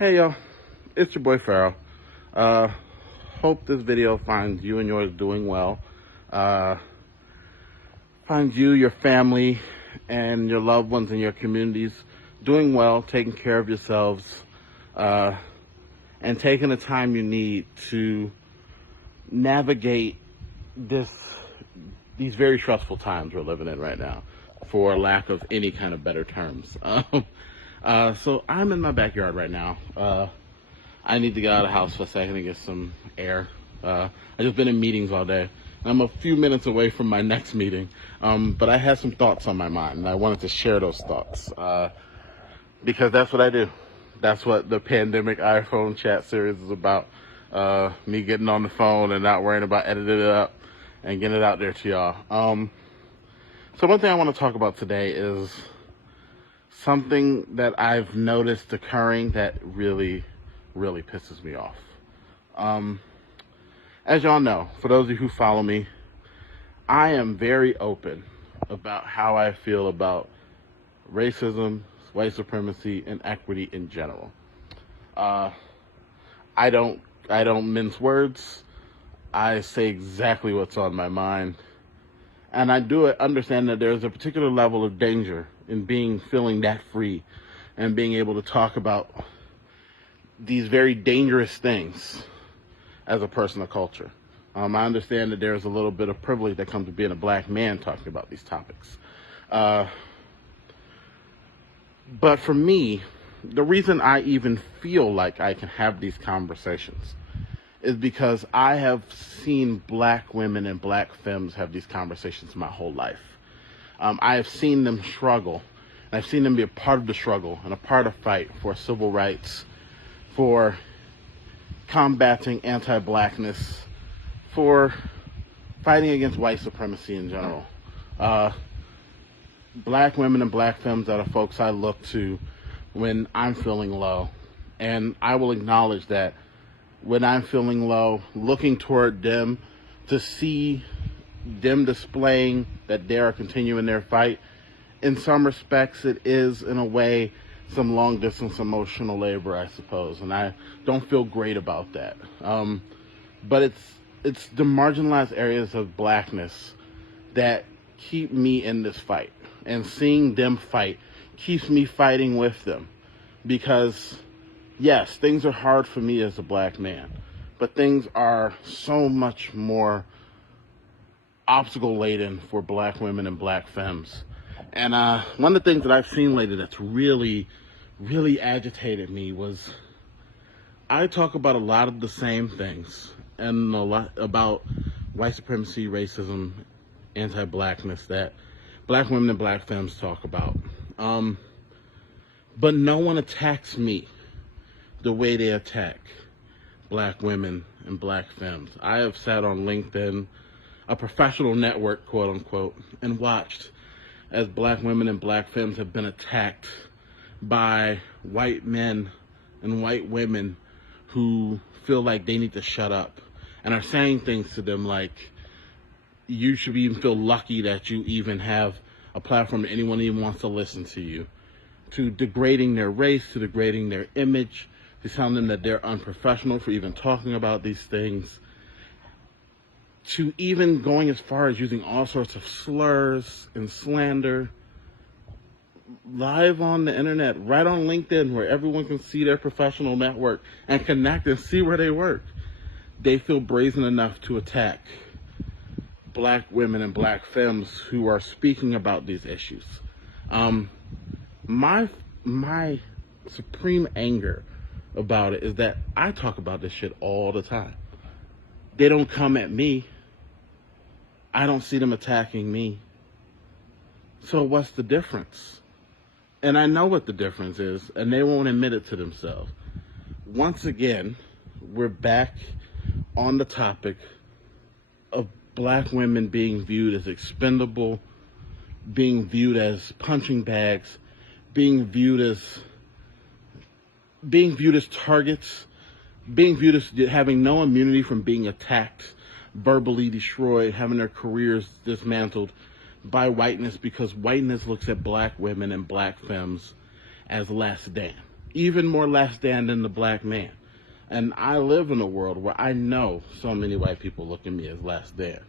Hey y'all, it's your boy Farrell. Uh, hope this video finds you and yours doing well. Finds you, your family, and your loved ones in your communities doing well, taking care of yourselves, and taking the time you need to navigate these very stressful times we're living in right now, for lack of any kind of better terms. So I'm in my backyard right now. I need to get out of the house for a second and get some air. I've just been in meetings all day. I'm a few minutes away from my next meeting, but I had some thoughts on my mind, and I wanted to share those thoughts, because that's what I do. That's what the pandemic iPhone chat series is about. Me getting on the phone and not worrying about editing it up and getting it out there to y'all. So one thing I want to talk about today is something that I've noticed occurring that really pisses me off. As y'all know, for those of you who follow me, I am very open about how I feel about racism, white supremacy, and equity in general. I don't mince words. I say exactly what's on my mind. And I do understand that there's a particular level of danger in feeling that free and being able to talk about these very dangerous things as a person of culture. I understand that there's a little bit of privilege that comes with being a black man talking about these topics. But for me, the reason I even feel like I can have these conversations is because I have seen black women and black femmes have these conversations my whole life. I have seen them struggle, and I've seen them be a part of the struggle and a part of fight for civil rights, for combating anti-Blackness, for fighting against white supremacy in general. Black women and black femmes are the folks I look to when I'm feeling low. And I will acknowledge that when I'm feeling low, looking toward them to see them displaying that they are continuing their fight, in some respects it is, in a way, some long distance emotional labor, I suppose, and I don't feel great about that. But it's the marginalized areas of blackness that keep me in this fight, and seeing them fight keeps me fighting with them, because yes, things are hard for me as a black man, but things are so much more obstacle laden for black women and black femmes. And one of the things that I've seen lately that's really agitated me was, I talk about a lot of the same things and a lot about white supremacy, racism, anti-Blackness that black women and black femmes talk about. But no one attacks me the way they attack black women and black femmes. I have sat on LinkedIn, a professional network, quote unquote, and watched as black women and black femmes have been attacked by white men and white women who feel like they need to shut up and are saying things to them like, you should even feel lucky that you even have a platform that anyone even wants to listen to you, to degrading their race, to degrading their image, to telling them that they're unprofessional for even talking about these things, to even going as far as using all sorts of slurs and slander live on the internet, right on LinkedIn, where everyone can see their professional network and connect and see where they work. They feel brazen enough to attack black women and black femmes who are speaking about these issues. My supreme anger about it is that I talk about this shit all the time. They don't come at me. I don't see them attacking me. So what's the difference? And I know what the difference is, and they won't admit it to themselves. Once again, we're back on the topic of black women being viewed as expendable, being viewed as punching bags, being viewed as targets, being viewed as having no immunity from being attacked, verbally destroyed, having their careers dismantled by whiteness, because whiteness looks at black women and black femmes as less than. even more less than the black man. And I live in a world where I know so many white people look at me as less than.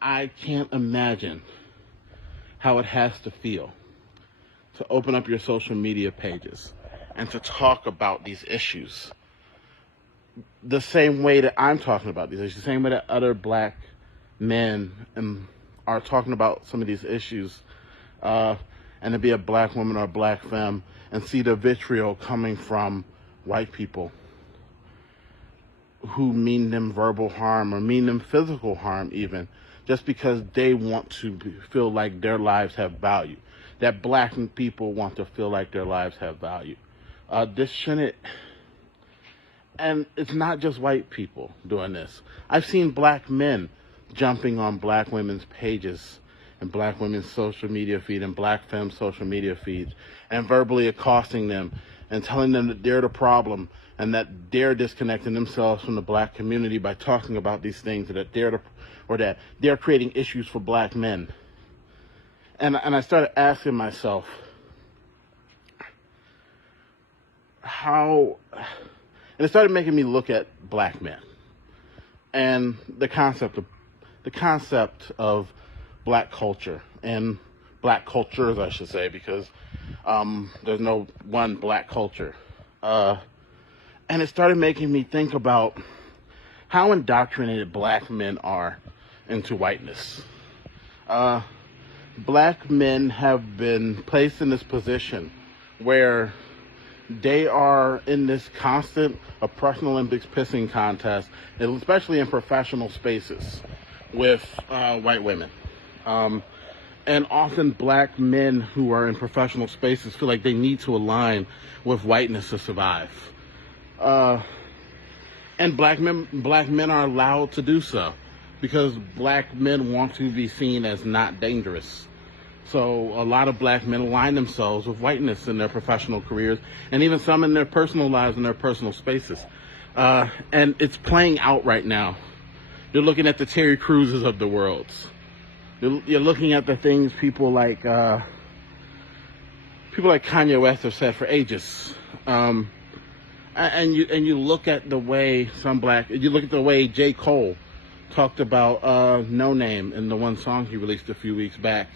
I can't imagine how it has to feel to open up your social media pages and to talk about these issues the same way that I'm talking about these issues, the same way that other black men are talking about some of these issues, and to be a black woman or a black femme and see the vitriol coming from white people who mean them verbal harm or mean them physical harm even, just because they want to feel like their lives have value. That black people want to feel like their lives have value. This shouldn't, and it's not just white people doing this. I've seen black men jumping on black women's pages and black women's social media feed and black femmes' social media feeds and verbally accosting them and telling them that they're the problem and that they're disconnecting themselves from the black community by talking about these things, that they're creating issues for black men. And I started asking myself how, and it started making me look at black men and the concept of black culture and black cultures, I should say, because there's no one black culture. And it started making me think about how indoctrinated black men are into whiteness. Black men have been placed in this position where they are in this constant oppression Olympics pissing contest, especially in professional spaces with white women. And often black men who are in professional spaces feel like they need to align with whiteness to survive. And black men are allowed to do so because black men want to be seen as not dangerous. So a lot of black men align themselves with whiteness in their professional careers and even some in their personal lives and their personal spaces. And it's playing out right now. You're looking at the Terry Cruzes of the world. You're looking at the things people like Kanye West have said for ages. And you look at the way you look at the way J. Cole talked about No Name in the one song he released a few weeks back,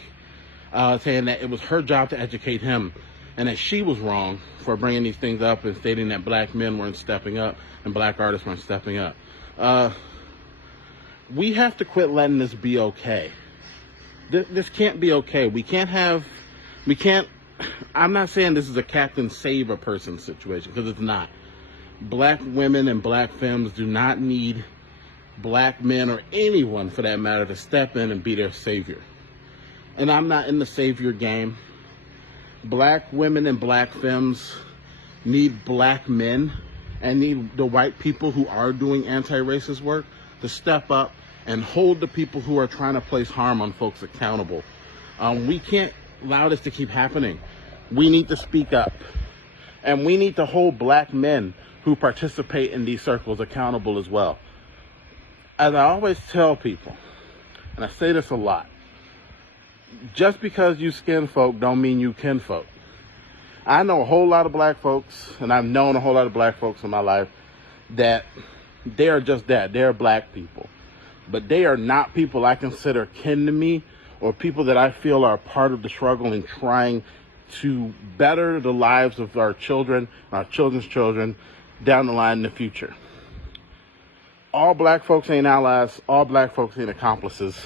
saying that it was her job to educate him and that she was wrong for bringing these things up and stating that black men weren't stepping up and black artists weren't stepping up. We have to quit letting this be okay. This can't be okay. I'm not saying this is a Captain Save a Person situation, because it's not. Black women and black femmes do not need black men or anyone for that matter to step in and be their savior. And I'm not in the savior game. Black women and black femmes need black men and need the white people who are doing anti-racist work to step up and hold the people who are trying to place harm on folks accountable. We can't allow this to keep happening. We need to speak up. And we need to hold black men who participate in these circles accountable as well. As I always tell people, and I say this a lot, just because you skin folk don't mean you kin folk. I know a whole lot of black folks, and I've known a whole lot of black folks in my life, that they are just that. They're black people. But they are not people I consider kin to me or people that I feel are part of the struggle in trying to better the lives of our children, our children's children, down the line in the future. All black folks ain't allies. All black folks ain't accomplices.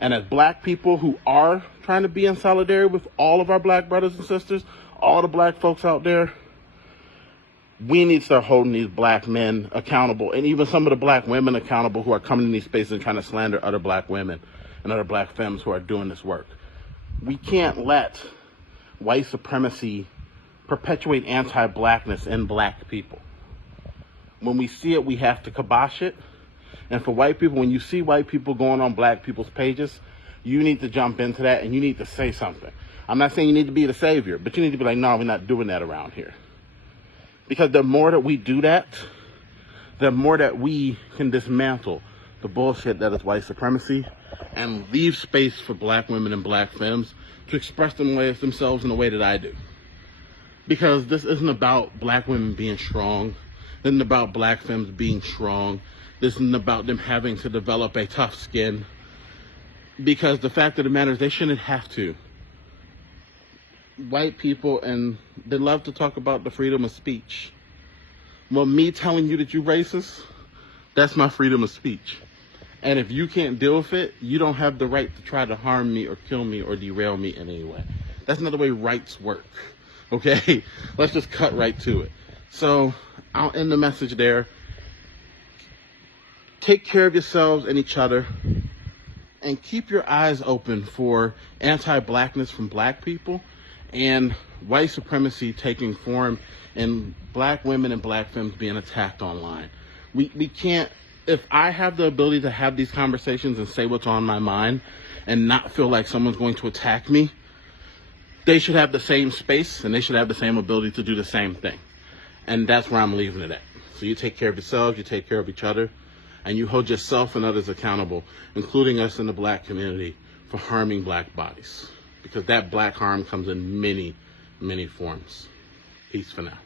And as black people who are trying to be in solidarity with all of our black brothers and sisters, all the black folks out there, we need to start holding these black men accountable and even some of the black women accountable who are coming in these spaces and trying to slander other black women and other black femmes who are doing this work. We can't let white supremacy perpetuate anti-blackness in black people. When we see it, we have to kibosh it. And for white people, when you see white people going on black people's pages, you need to jump into that and you need to say something. I'm not saying you need to be the savior, but you need to be like, no, we're not doing that around here. Because the more that we do that, the more that we can dismantle the bullshit that is white supremacy and leave space for black women and black femmes to express themselves in the way that I do. because this isn't about black women being strong. This isn't about black femmes being strong. This isn't about them having to develop a tough skin. Because the fact of the matter is they shouldn't have to. White people, and they love to talk about the freedom of speech. Well, me telling you that you're racist, that's my freedom of speech. And if you can't deal with it, you don't have the right to try to harm me or kill me or derail me in any way. That's not the way rights work. Okay? Let's just cut right to it. So I'll end the message there. Take care of yourselves and each other. And keep your eyes open for anti-Blackness from black people and white supremacy taking form in black women and black femmes being attacked online. We can't, if I have the ability to have these conversations and say what's on my mind and not feel like someone's going to attack me, they should have the same space and they should have the same ability to do the same thing. And that's where I'm leaving it at. So you take care of yourselves, you take care of each other, and you hold yourself and others accountable, including us in the black community, for harming black bodies. Because that black harm comes in many, many forms. Peace for now.